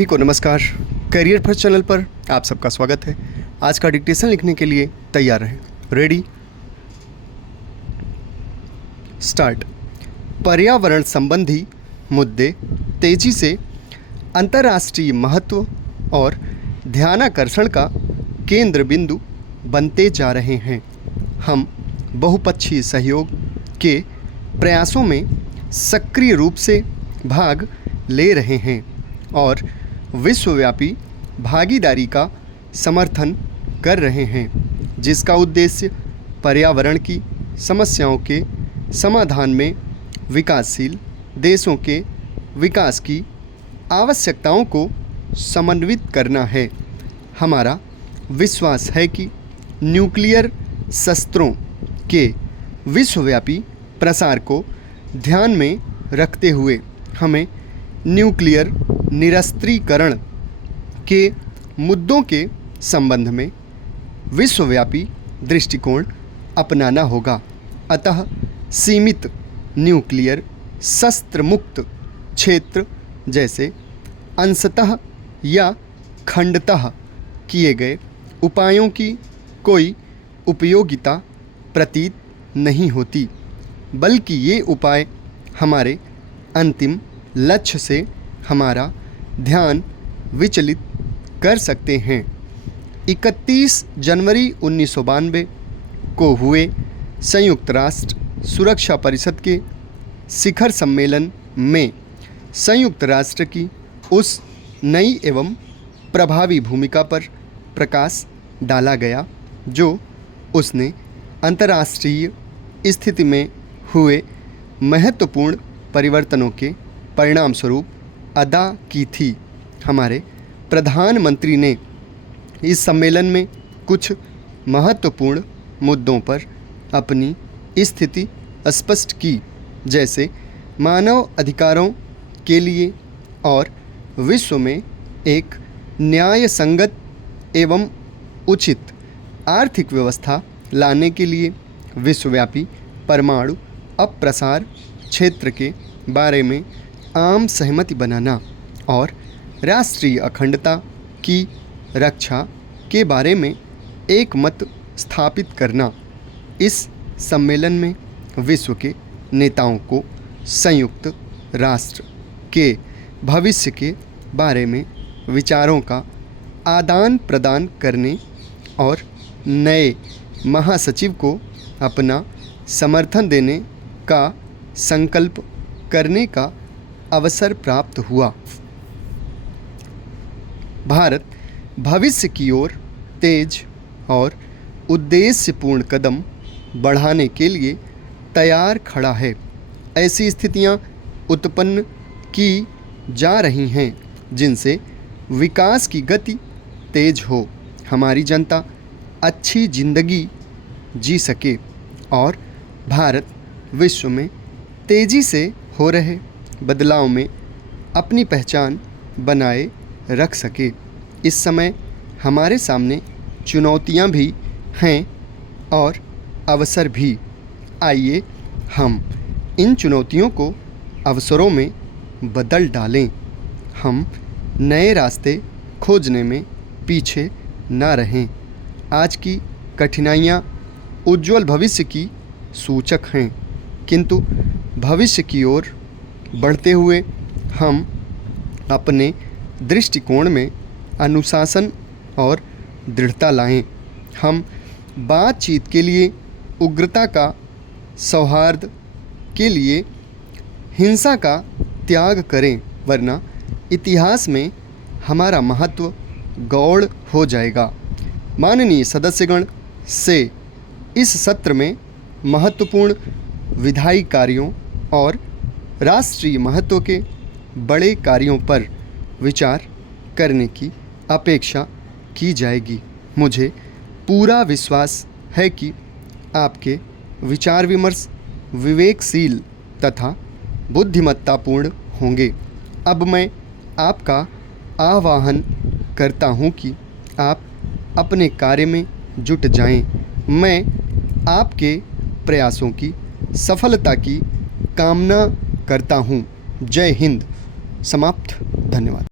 सभी को नमस्कार। करियर फर्स्ट चैनल पर आप सबका स्वागत है। आज का डिक्टेशन लिखने के लिए तैयार रहें। Ready, start. पर्यावरण संबंधी मुद्दे तेजी से अंतर्राष्ट्रीय महत्व और ध्यानाकर्षण का केंद्र बिंदु बनते जा रहे हैं। हम बहुपक्षीय सहयोग के प्रयासों में सक्रिय रूप से भाग ले रहे हैं और विश्वव्यापी भागीदारी का समर्थन कर रहे हैं, जिसका उद्देश्य पर्यावरण की समस्याओं के समाधान में विकासशील देशों के विकास की आवश्यकताओं को समन्वित करना है। हमारा विश्वास है कि न्यूक्लियर शस्त्रों के विश्वव्यापी प्रसार को ध्यान में रखते हुए हमें न्यूक्लियर निरस्त्रीकरण के मुद्दों के संबंध में विश्वव्यापी दृष्टिकोण अपनाना होगा। अतः सीमित न्यूक्लियर शस्त्र मुक्त क्षेत्र जैसे अंशतः या खंडतः किए गए उपायों की कोई उपयोगिता प्रतीत नहीं होती, बल्कि ये उपाय हमारे अंतिम लक्ष्य से हमारा ध्यान विचलित कर सकते हैं। 31 जनवरी 1992 को हुए संयुक्त राष्ट्र सुरक्षा परिषद के शिखर सम्मेलन में संयुक्त राष्ट्र की उस नई एवं प्रभावी भूमिका पर प्रकाश डाला गया जो उसने अंतर्राष्ट्रीय स्थिति में हुए महत्वपूर्ण परिवर्तनों के परिणाम स्वरूप अदा की थी। हमारे प्रधानमंत्री ने इस सम्मेलन में कुछ महत्वपूर्ण मुद्दों पर अपनी स्थिति स्पष्ट की, जैसे मानव अधिकारों के लिए और विश्व में एक न्याय संगत एवं उचित आर्थिक व्यवस्था लाने के लिए विश्वव्यापी परमाणु अप्रसार क्षेत्र के बारे में आम सहमति बनाना और राष्ट्रीय अखंडता की रक्षा के बारे में एक मत स्थापित करना। इस सम्मेलन में विश्व के नेताओं को संयुक्त राष्ट्र के भविष्य के बारे में विचारों का आदान प्रदान करने और नए महासचिव को अपना समर्थन देने का संकल्प करने का अवसर प्राप्त हुआ। भारत भविष्य की ओर तेज और उद्देश्यपूर्ण कदम बढ़ाने के लिए तैयार खड़ा है। ऐसी स्थितियां उत्पन्न की जा रही हैं जिनसे विकास की गति तेज हो, हमारी जनता अच्छी जिंदगी जी सके और भारत विश्व में तेजी से हो रहे बदलाव में अपनी पहचान बनाए रख सके। इस समय हमारे सामने चुनौतियां भी हैं और अवसर भी। आइए हम इन चुनौतियों को अवसरों में बदल डालें। हम नए रास्ते खोजने में पीछे न रहें। आज की कठिनाइयाँ उज्जवल भविष्य की सूचक हैं, किंतु भविष्य की ओर बढ़ते हुए हम अपने दृष्टिकोण में अनुशासन और दृढ़ता लाएं। हम बातचीत के लिए उग्रता का, सौहार्द के लिए हिंसा का त्याग करें, वरना इतिहास में हमारा महत्व गौण हो जाएगा। माननीय सदस्यगण से इस सत्र में महत्वपूर्ण विधायी कार्यों और राष्ट्रीय महत्व के बड़े कार्यों पर विचार करने की अपेक्षा की जाएगी। मुझे पूरा विश्वास है कि आपके विचार विमर्श विवेकशील तथा बुद्धिमत्तापूर्ण होंगे। अब मैं आपका आह्वान करता हूं कि आप अपने कार्य में जुट जाएं। मैं आपके प्रयासों की सफलता की कामना करता हूं। जय हिंद। समाप्त। धन्यवाद।